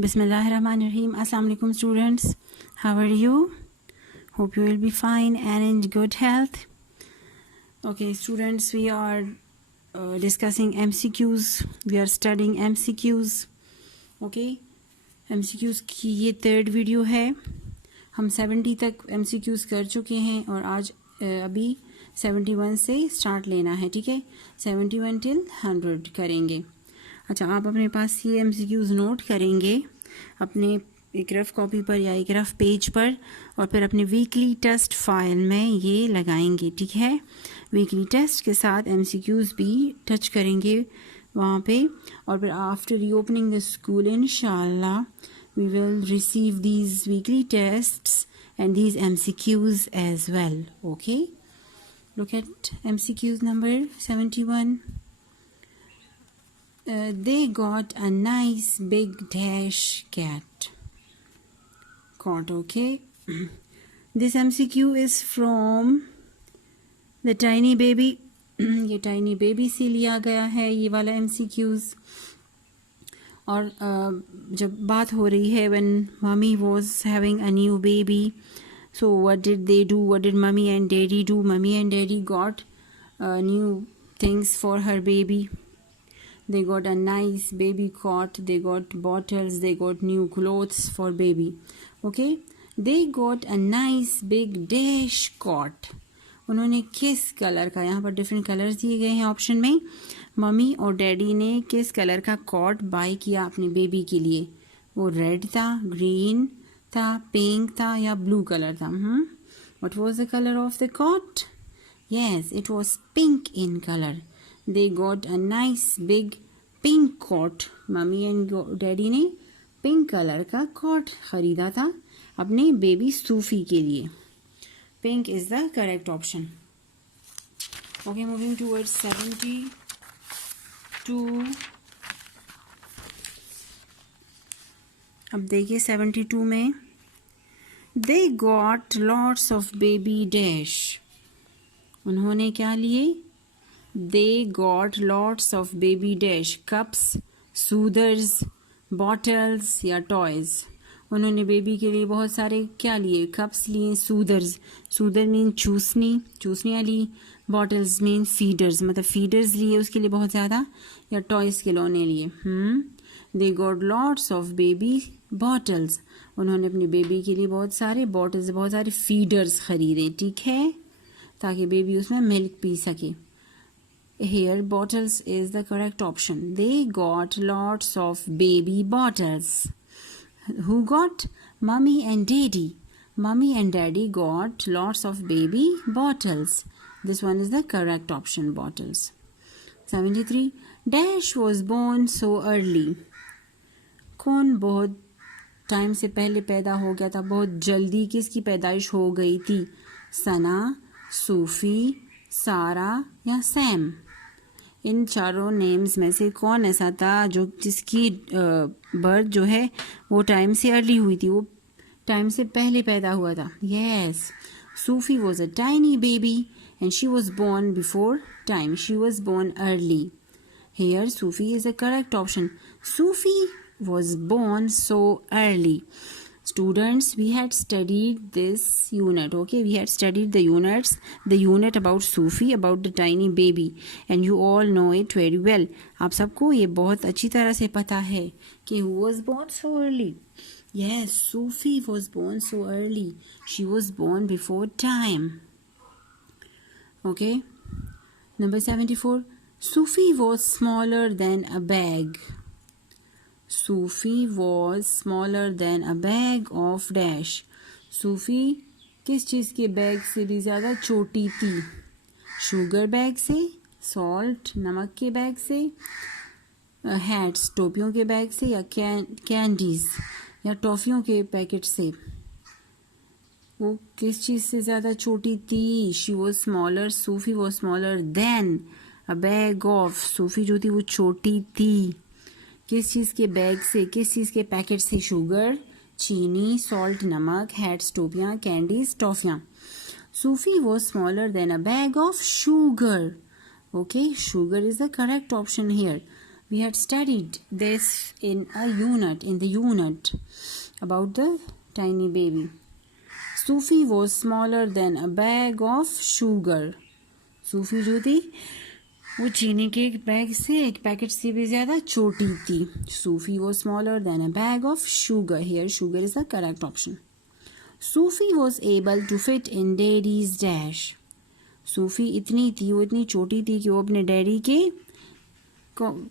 Bismillahirrahmanirrahim. Assalamu alaikum students. How are you? Hope you will be fine and in good health. Okay students, we are discussing MCQs. We are studying MCQs. Okay, MCQs की ये third video है. हम 70 तक MCQs कर चुके हैं और आज अभी 71 से स्टार्ट लेना है. ठीक है, 71 till 100 करेंगे. अच्छा, आप अपने पास ये MCQs नोट करेंगे अपने एक रफ कॉपी पर या एक रफ पेज पर और फिर अपने वीकली टेस्ट फाइल में ये लगाएंगे. ठीक है, वीकली टेस्ट के साथ MCQs भी टच करेंगे वहाँ पे. और फिर आफ्टर रीओपनिंग द स्कूल इंशाल्लाह we will receive these weekly tests and these MCQs as well. Okay, look at MCQs number 71. They got a nice big dash cat caught. Okay, this MCQ is from the tiny baby. ये tiny baby से लिया गया है ये वाला MCQs. और जब बात हो रही है when mommy was having a new baby, so what did they do? What did mommy and daddy do? Mommy and daddy got new things for her baby. They got a nice baby cot, they got bottles, they got new clothes for baby. Okay, they got a nice big dash cot. उन्होंने किस colour का, यहाँ पर different colours दिए गए हैं option में. Mummy और डैडी ने किस कलर का कॉट बाय किया अपने बेबी के लिए? वो रेड था, ग्रीन था, पिंक था या ब्लू कलर था? What was the colour of the cot? Yes, it was pink in colour. They got a nice big pink cot. Mummy and daddy ने पिंक कलर का कॉट खरीदा था अपने बेबी सूफी के लिए. Pink is the correct option. Okay, moving towards 72. अब देखिए 72 में they got lots of baby dash. उन्होंने क्या लिए? They got lots of baby dash. cups, soothers, bottles या toys. उन्होंने बेबी के लिए बहुत सारे क्या लिए? कप्स लिए, सूदर्स, सूदर मीन चूसनियाँ ली, बॉटल्स मीन फीडर्स, मतलब फीडर्स लिए उसके लिए बहुत ज़्यादा, या टॉयज़ खिलौने लिए. They got lots of baby bottles. उन्होंने अपनी बेबी के लिए बहुत सारे बॉटल्स, बहुत सारे फीडर्स खरीदे. ठीक है, ताकि बेबी उसमें मिल्क पी सके. Here bottles is the correct option. They got lots of baby bottles. Who got? Mummy and daddy. Mummy and daddy got lots of baby bottles. This one is the correct option, bottles. 73. Dash was born so early. कौन बहुत time से पहले पैदा हो गया था? बहुत जल्दी किसकी पैदाइश हो गई थी? सना, सूफी, सारा या सैम? इन चारों नेम्स में से कौन ऐसा था जो जिसकी बर्थ जो है वो टाइम से अर्ली हुई थी, वो टाइम से पहले पैदा हुआ था? Yes, Sufi was a tiny baby and she was born before time. She was born early. Here Sufi is the correct option. Sufi was born so early. Students, we had studied this unit. Okay, we had studied the unit about Sufi, about the tiny baby, and you all know it very well. आप सबको ये बहुत अच्छी तरह से पता है कि who was born so early. Yes, Sufi was born so early. She was born before time. Okay, number 74. Sufi was smaller than a bag. Sufi was smaller than a bag of dash. सूफी किस चीज़ के bag से भी ज़्यादा छोटी थी? Sugar bag से, salt नमक के बैग से, हैट्स टोपियों के बैग से, या कैंडीज़ या टॉफ़ियों के पैकेट से? वो किस चीज़ से ज़्यादा छोटी थी? She was smaller. Sophie was smaller than a bag of. Sophie जो थी वो छोटी थी किस चीज़ के बैग से, किस चीज़ के पैकेट से? शुगर, चीनी, सॉल्ट नमक, हैट्स टोपियाँ, कैंडीज, टॉफियाँ. Sophie was smaller than a bag of sugar. Okay, sugar is the correct option here. We had studied this in the unit about the tiny baby. Sufi was smaller than a bag of sugar. सूफी जो थी वो चीनी के एक bag से एक packet से भी ज़्यादा छोटी थी. Sufi was smaller than a bag of sugar. Here sugar is the correct option. Sufi was able to fit in daddy's dash. सूफी इतनी थी, वो इतनी छोटी थी कि वो अपने डैडी के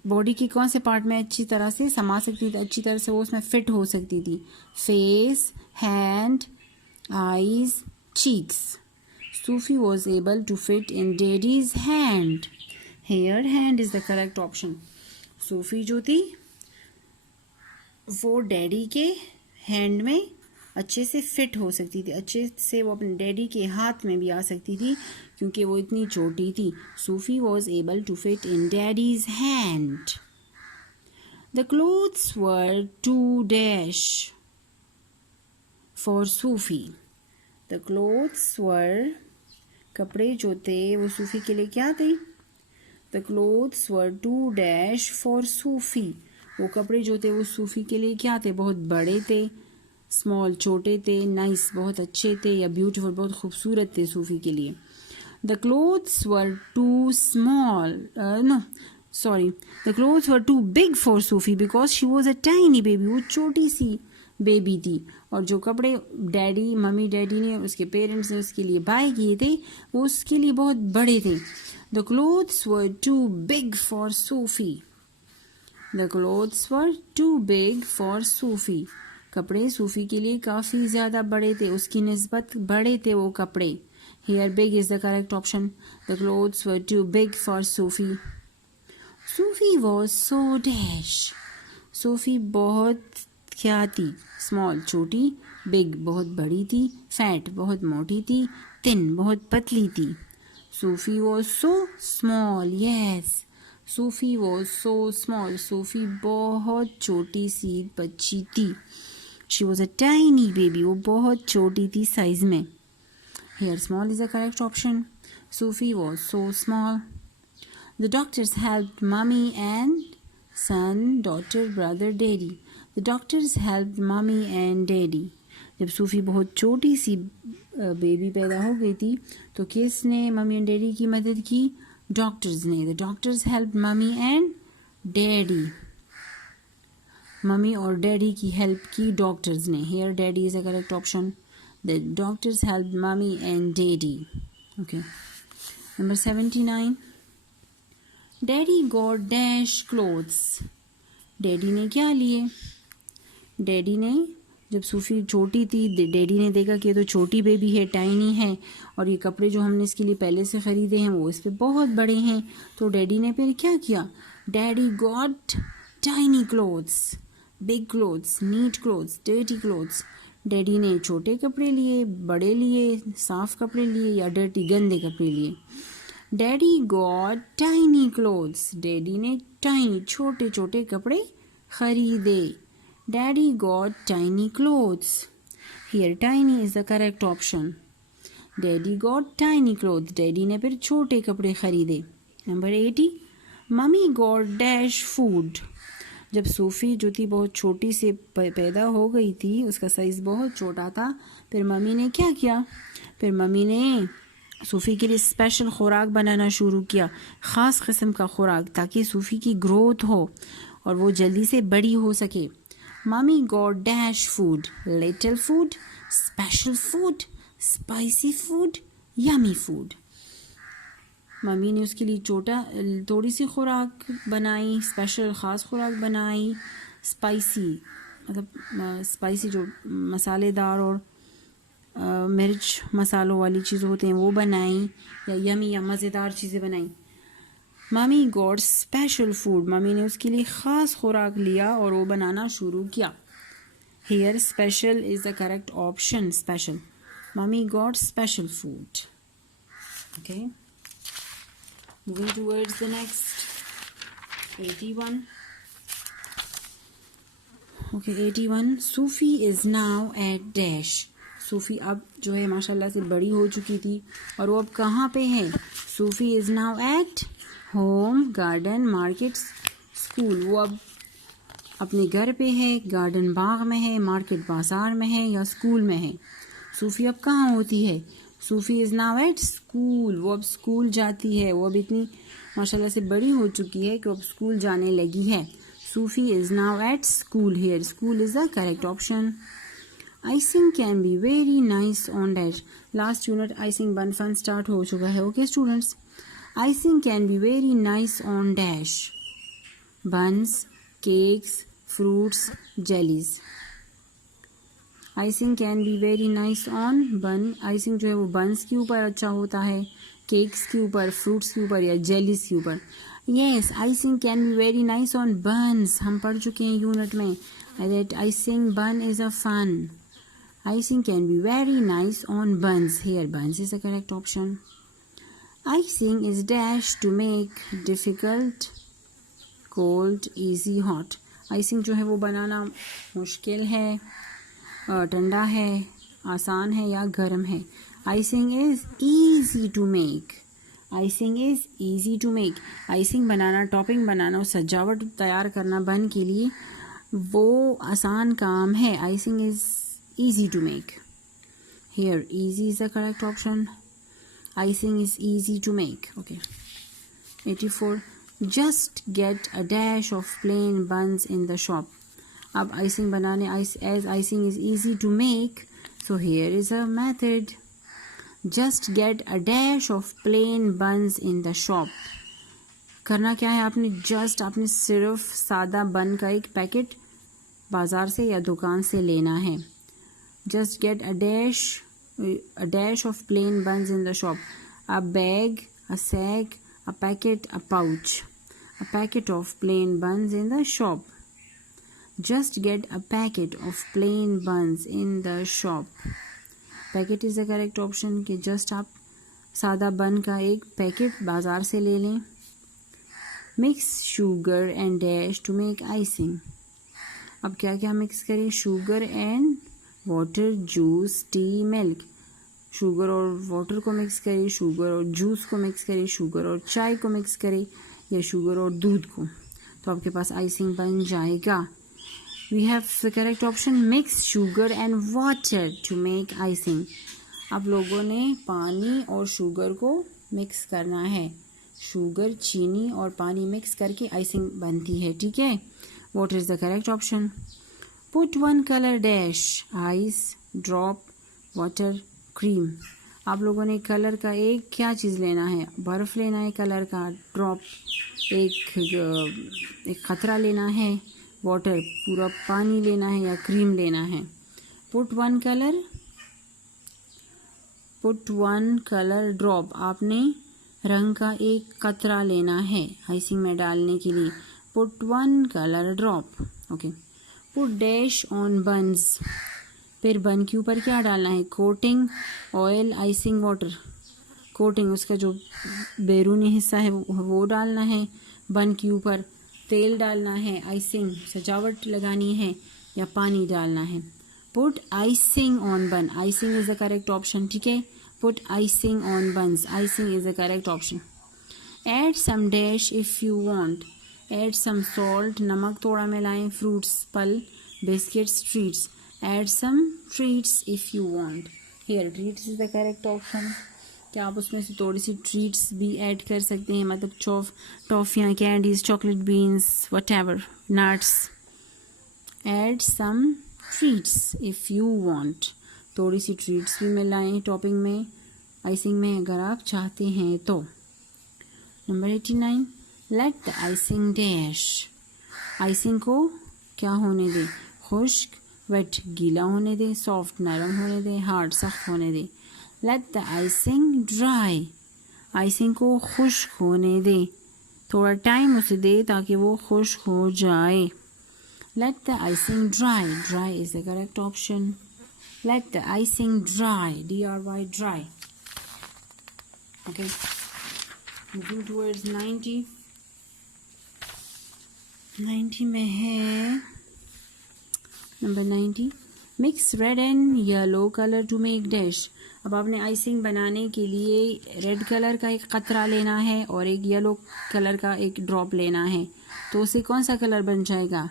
बॉडी के कौन से पार्ट में अच्छी तरह से समा सकती थी, अच्छी तरह से वो उसमें फिट हो सकती थी. Face, hand, eyes, cheeks. Sophie was able to fit in daddy's hand. Here hand is the correct option. Sophie जो थी वो डैडी के हैंड में अच्छे से फिट हो सकती थी, अच्छे से वो अपने डैडी के हाथ में भी आ सकती थी क्योंकि वो इतनी छोटी थी. Sophie was able to fit in daddy's hand. The clothes were too dash for Sophie. The clothes were, कपड़े जो थे वो सूफी के लिए क्या थे? The clothes were too dash for Sophie. वो कपड़े जो थे वो सूफी के लिए क्या थे? बहुत बड़े थे, स्मॉल छोटे थे, नाइस बहुत अच्छे थे, या ब्यूटीफुल बहुत खूबसूरत थे सूफी के लिए. The clothes were too small, the clothes were too big for Sufi because she was a tiny baby. वो छोटी सी बेबी थी और जो कपड़े मम्मी डैडी ने, उसके पेरेंट्स ने उसके लिए बाय किए थे वो उसके लिए बहुत बड़े थे. The clothes were too big for Sophie. The clothes were too big for Sophie. कपड़े सूफी के लिए काफ़ी ज़्यादा बड़े थे, उसकी निस्बत बड़े थे वो कपड़े. Here big is the correct option. The clothes were too big for Sufi. Sufi was so dash. Sufi बहुत क्या थी? Small छोटी, big बहुत बड़ी थी, fat बहुत मोटी थी, thin बहुत पतली थी. Sufi was so small. Yes. Sufi was so small. Sufi बहुत छोटी सी बच्ची थी. She was a tiny baby. वो बहुत छोटी थी साइज में. Here small is the correct option. Sufi was so small. The doctors helped mummy and son, daughter, brother, daddy. The doctors helped mummy and daddy. जब सूफी बहुत छोटी सी baby पैदा हो गई थी तो किसने मम्मी एंड डैडी की मदद की? डॉक्टर्स ने. The doctors helped mummy and daddy. Mummy और डैडी की हेल्प की डॉक्टर्स ने. Here daddy is the correct option. The doctors helped mommy and daddy. Okay. Number 79. Daddy got dash clothes. Daddy ने क्या लिए? डैडी ने जब सूफी छोटी थी, डैडी ने देखा कि ये तो छोटी बेबी है, टाइनी है, और ये कपड़े जो हमने इसके लिए पहले से ख़रीदे हैं वो इस पे बहुत बड़े हैं. तो डैडी ने फिर क्या किया? Daddy got tiny clothes, big clothes, neat clothes, dirty clothes. Daddy ने छोटे कपड़े लिए, बड़े लिए, साफ कपड़े लिए, या डर्टी गंदे कपड़े लिए? Daddy got tiny clothes. Daddy ने टाइनी छोटे छोटे कपड़े खरीदे. Daddy got tiny clothes. Here tiny is the correct option. Daddy got tiny clothes. Daddy ने फिर छोटे कपड़े खरीदे. Number 80. Mummy got dash food. जब सूफी जो थी बहुत छोटी से पैदा हो गई थी, उसका साइज़ बहुत छोटा था, फिर मम्मी ने क्या किया? फिर मम्मी ने सूफी के लिए स्पेशल खुराक बनाना शुरू किया, ख़ास किस्म का खुराक, ताकि सूफी की ग्रोथ हो और वो जल्दी से बड़ी हो सके. Mummy got dash food. Little food, special food, spicy food, yummy food. Mummy ने उसके लिए थोड़ी सी खुराक बनाई, स्पेशल ख़ास खुराक बनाई, स्पाइसी मतलब स्पाइसी जो मसालेदार और मिर्च मसालों वाली चीज़ें होते हैं वो बनाई, या यमी या मज़ेदार चीज़ें बनाई. Mummy got special food. Mummy ने उसके लिए ख़ास खुराक लिया और वो बनाना शुरू किया. Here special is the correct option. Special. Mummy got special food. Okay. Moving towards the next. 81. Okay, 81. Sufi is now at dash. सूफी अब जो है माशाल्लाह से बड़ी हो चुकी थी और वो अब कहाँ पे है? Sophie is now at home, garden, market, school, वो अब अपने घर पे है, गार्डन बाग में है, मार्केट बाजार में है या स्कूल में है। सूफी अब कहाँ होती है? Sophie is now at school, वो अब स्कूल जाती है। वो अब इतनी माशाल्लाह से बड़ी हो चुकी है कि अब स्कूल जाने लगी है। Sophie is now at school. Here school is the correct option. Icing can be very nice on dash. Last unit icing bun fun start हो चुका है। Okay students, icing can be very nice on dash, buns, cakes, fruits, jellies. Icing can be very nice on bun, icing जो है वो बंस के ऊपर अच्छा होता है, केक्स के ऊपर, फ्रूट्स के ऊपर या जेलीज के ऊपर। Yes, icing can be very nice on buns, हम पढ़ चुके हैं यूनिट में that icing bun is a fun. Icing can be very nice on buns. Here buns is the correct option. Icing is dash to make difficult, cold, easy, hot. Icing जो है वो बनाना मुश्किल है, ठंडा है, आसान है या गर्म है। Icing is easy to make. Icing is easy to make. Icing बनाना, टॉपिंग बनाना और सजावट तैयार करना बन के लिए वो आसान काम है। Icing is easy to make. Here easy is the correct option. Icing is easy to make. Okay. 84. Just get a dash of plain buns in the shop. अब icing बनाने, as icing is easy to make, so here is a method. Just get a dash of plain buns in the shop. करना क्या है आपने? आपने सिर्फ सादा बन का एक पैकेट बाजार से या दुकान से लेना है। Just get a dash of plain buns in the shop. A bag, a sack, a packet, a pouch. A packet of plain buns in the shop. Just get a packet of plain buns in the shop. Packet is the correct option कि just आप सादा बन का एक packet बाजार से ले लें। Mix sugar and dash to make icing. अब क्या क्या मिक्स करें? Sugar and water, juice, T, milk. Sugar और वाटर को मिक्स करें, शुगर और जूस को मिक्स करें, शुगर और चाय को मिक्स करें या शुगर और दूध को, तो आपके पास आइसिंग बन जाएगा। We have the correct option, mix sugar and water to make icing. आप लोगों ने पानी और शुगर को मिक्स करना है। शुगर, चीनी और पानी मिक्स करके आइसिंग बनती है, ठीक है। What is the correct option? Put one color dash, ice, drop, water, cream. आप लोगों ने कलर का एक क्या चीज़ लेना है? बर्फ़ लेना है कलर का, ड्रॉप एक खतरा लेना है, वाटर पूरा पानी लेना है या क्रीम लेना है। Put one color drop, आपने रंग का एक कतरा लेना है आइसिंग में डालने के लिए। Put one color drop. Okay. Put dash on buns. फिर बन के ऊपर क्या डालना है? Coating, oil, icing, water. Coating उसका जो बैरूनी हिस्सा है वो डालना है बन के ऊपर। तेल डालना है, आइसिंग सजावट लगानी है या पानी डालना है। Put icing on bun, icing is the correct option, ठीक है। Put icing on buns, icing is the correct option. Add some dash if you want, add some salt, नमक थोड़ा मिलाएं, फ्रूट्स, फल, biscuits, treats. Add some treats if you want, here treats is the correct option. क्या आप उसमें से थोड़ी सी ट्रीट्स भी ऐड कर सकते हैं, मतलब टॉफ़ियाँ, candies, chocolate beans, whatever, nuts. Add some treats if you want, थोड़ी सी ट्रीट्स भी मिलाएं टॉपिंग में, आइसिंग में अगर आप चाहते हैं तो। Number 89, late the icing dash, icing को क्या होने दे? खुश्क, वेट गीला होने दे, सॉफ्ट नरम होने दे, हार्ड सख्त होने दे। Let the icing dry, icing को खुश्क होने दे, थोड़ा टाइम उसे दे ताकि वो खुश्क हो जाए। Let the icing dry, dry is the correct option. Let the icing dry, DRY dry. Okay, moving towards 90 में है number 90, mix red and yellow colour to make dash. अब आपने आइसिंग बनाने के लिए रेड कलर का एक कतरा लेना है और एक येलो कलर का एक ड्रॉप लेना है, तो उससे कौन सा कलर बन जाएगा?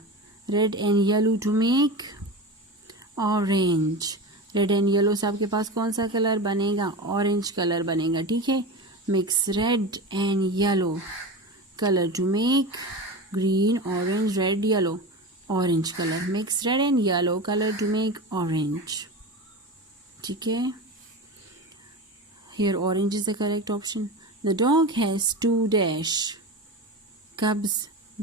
Red and yellow to make orange. Red and yellow से आपके पास कौन सा कलर बनेगा? ऑरेंज कलर बनेगा, ठीक है। Mix red and yellow colour to make green, orange, red, yellow, orange colour. Mix red and yellow colour to make orange, ठीक है। Here orange is the correct option. The dog has 2 dash cubs,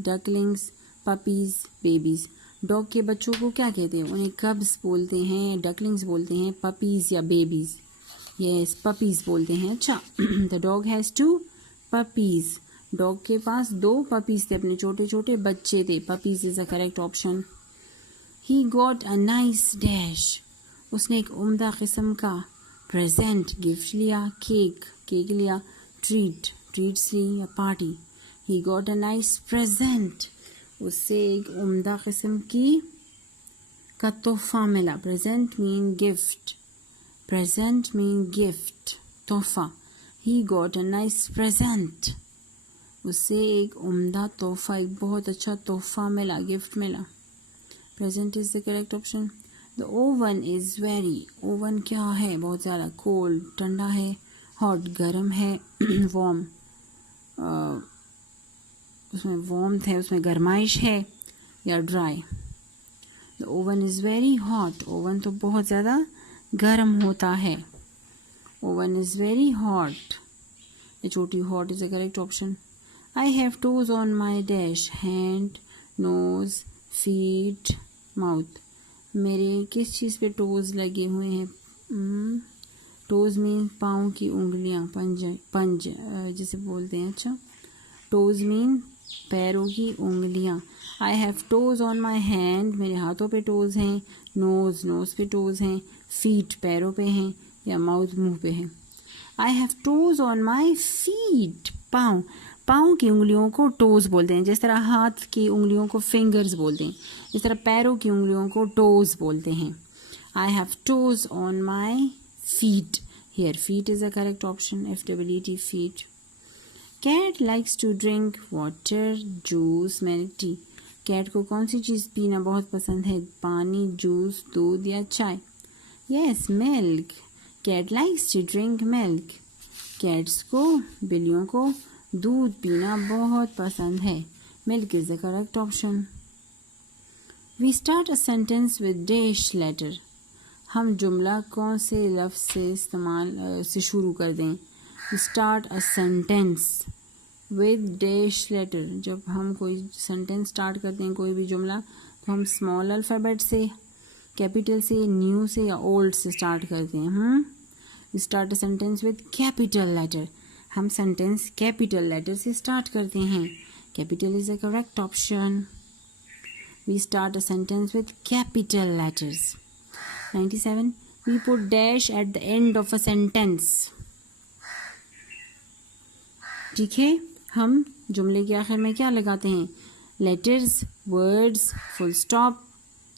ducklings, puppies, babies. Dog के बच्चों को क्या कहते हैं? उन्हें कब्स बोलते हैं, डकलिंग्स बोलते हैं, पपीज या बेबीज। यस, पपीज बोलते हैं। अच्छा, the dog has 2 puppies. Dog के पास 2 पपीज थे, अपने छोटे छोटे बच्चे थे। Puppies is the correct option. He got a nice dash. उसने एक उम्दा किस्म का प्रेजेंट गिफ्ट लिया, केक लिया, ट्रीट्स ली या party. He got a nice present. उससे एक उम्दा किस्म की का तोहफा मिला। प्रेजेंट मीन गिफ्ट, तोहफा। He got a nice present. उससे एक उम्दा तोहफा, एक बहुत अच्छा तोहफा मिला, गिफ्ट मिला। Present is the correct option. The oven is very, oven क्या है? बहुत ज़्यादा। कोल्ड ठंडा है, हॉट गर्म है, वार्म उसमें वार्मथ है, उसमें गर्माइश है, या dry. The oven is very hot. Oven तो बहुत ज़्यादा गर्म होता है। Oven is very hot. ये छोटी hot is the correct option. I have toes on my dash, hand, nose, feet, mouth. मेरे किस चीज़ पे टोज लगे हुए हैं? टोज मीन पाँव की उंगलियां, पंज जिसे बोलते हैं। अच्छा, टोज मीन पैरों की उंगलियां। आई have toes on my hand, मेरे हाथों पे टोज हैं। नोज पे टोज हैं। फीट पैरों पे हैं, या माउथ मुंह पे है। I have toes on my feet, पाँव की उंगलियों को टोज बोलते हैं। जिस तरह हाथ की उंगलियों को फिंगर्स बोलते हैं, इस तरह पैरों की उंगलियों को टोज बोलते हैं। I have toes on my feet. Here feet is the correct option, FEET, feet. Cat likes to drink water, juice, milk, tea. Cat को कौन सी चीज़ पीना बहुत पसंद है? पानी, जूस, दूध या चाय? Yes, milk. Cat likes to drink milk. Cats को, बिल्लियों को दूध पीना बहुत पसंद है। Milk is the correct option. We start a sentence with dash letter. हम जुमला कौन से लफ्ज़ से इस्तेमाल से शुरू कर दें? We start a sentence with dash letter. जब हम कोई सेंटेंस स्टार्ट करते हैं, कोई भी जुमला, तो हम स्मॉल अल्फ़ाबेट से, कैपिटल से, न्यू से या ओल्ड से स्टार्ट करते हैं। We start a sentence with capital letter. हम सेंटेंस कैपिटल लेटर से स्टार्ट करते हैं। Capital is the correct option. We start a sentence with capital letters. 97. We put dash at the end of a sentence. ठीक है, हम जुमले के आखिर में क्या लगाते हैं? Letters, words, full stop,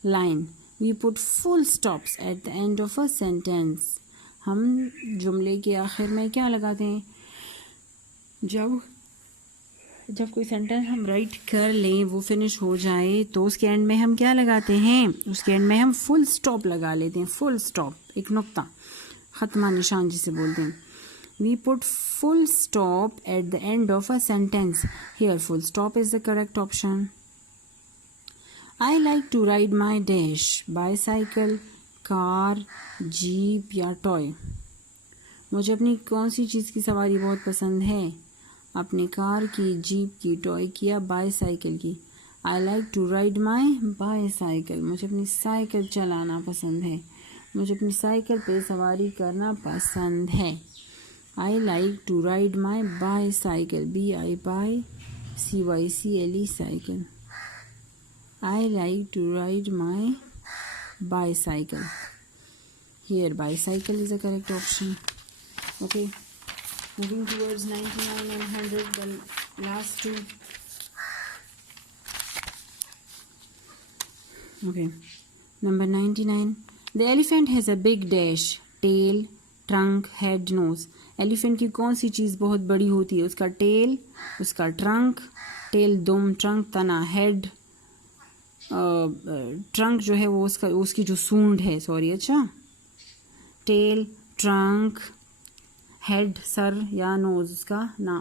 line. We put full stops at the end of a sentence. हम जुमले के आखिर में क्या लगाते हैं? जब कोई सेंटेंस हम राइट कर लें, वो फिनिश हो जाए, तो उसके एंड में हम क्या लगाते हैं? उसके एंड में हम फुल स्टॉप लगा लेते हैं। फुल स्टॉप, एक नुक्ता, ख़त्मा निशान जिसे बोलते हैं। We put full stop at the end of a sentence. Here full stop is the correct option. I like to ride my dash, bicycle, car, jeep या टॉय। मुझे अपनी कौन सी चीज़ की सवारी बहुत पसंद है? अपनी कार की, जीप की, टॉय की या बाईसाइकिल की? I like to ride my bicycle. मुझे अपनी साइकिल चलाना पसंद है। मुझे अपनी साइकिल पे सवारी करना पसंद है। I like to ride my bicycle, BICYCLE, cycle. I like to ride my bicycle. Here bicycle is the correct option. Okay, moving towards 99 and 100, the last two. Okay, number 99. The elephant has a big dash, tail, trunk, head, nose. Elephant की कौन सी चीज़ बहुत बड़ी होती है? उसका tail, उसका trunk, tail दुम, trunk तना, हेड ट्रंक जो है वो उसकी जो सूंड है, सॉरी, अच्छा, टेल, ट्रंक, हेड सर या नोज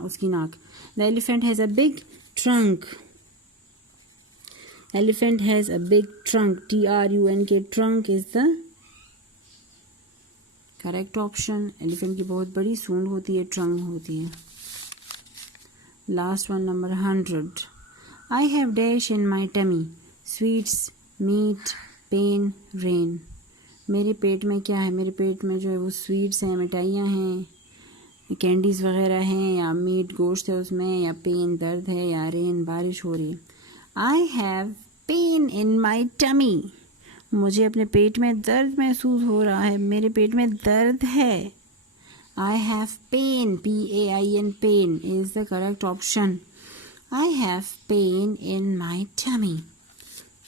उसकी नाक। The elephant has a big trunk, elephant has a big trunk, TRUNK, trunk is the correct option. Elephant की बहुत बड़ी सूंड होती है, ट्रंक होती है। Last one, number 100। I have dash in my tummy, sweets, meat, pain, rain. मेरे पेट में क्या है? मेरे पेट में जो है वो स्वीट्स हैं, मिठाइयाँ हैं, कैंडीज़ वगैरह हैं, या मीट गोश्त है उसमें, या पेन दर्द है, या रेन बारिश हो रही है। I have pain in my tummy, मुझे अपने पेट में दर्द महसूस हो रहा है, मेरे पेट में दर्द है। I have pain, PAIN, pain is the correct option. I have pain in my tummy,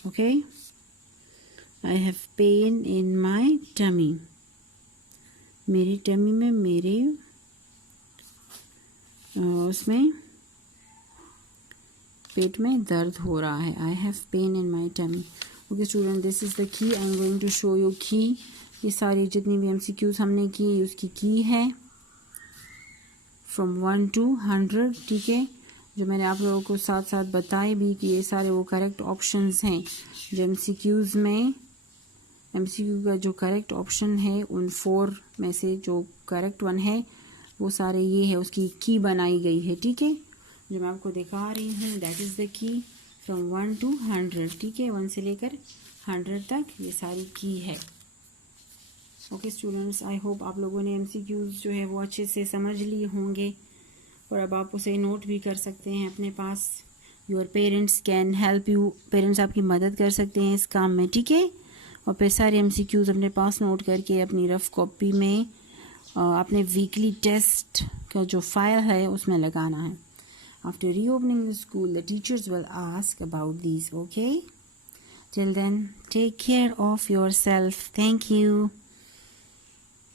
okay, I have pain in my tummy, मेरी टमी में, मेरे उसमें पेट में दर्द हो रहा है। I have pain in my tummy. Okay student, this is the key. I am going to show you the. Key सारी जितनी भी MCQs हमने की उसकी की है फ्रॉम 1 to 100, ठीक है, जो मैंने आप लोगों को साथ साथ बताए भी कि ये सारे वो करेक्ट ऑप्शंस हैं जो MCQs में, MCQ का जो करेक्ट ऑप्शन है उन 4 में से जो करेक्ट वन है वो सारे ये है, उसकी की बनाई गई है, ठीक है, जो मैं आपको दिखा रही हूँ। दैट इज़ द की फ्रॉम 1 to 100, ठीक है, 1 से लेकर 100 तक ये सारी की है। ओके स्टूडेंट्स, आई होप आप लोगों ने MCQs जो है वो अच्छे से समझ लिए होंगे और अब आप उसे नोट भी कर सकते हैं अपने पास। Your parents can help you, parents आपकी मदद कर सकते हैं इस काम में, ठीक है, और फिर सारे MCQs अपने पास नोट करके अपनी रफ कॉपी में अपने वीकली टेस्ट का जो फाइल है उसमें लगाना है। After reopening the school the teachers will ask about these, okay, till then take care of your self, thank you.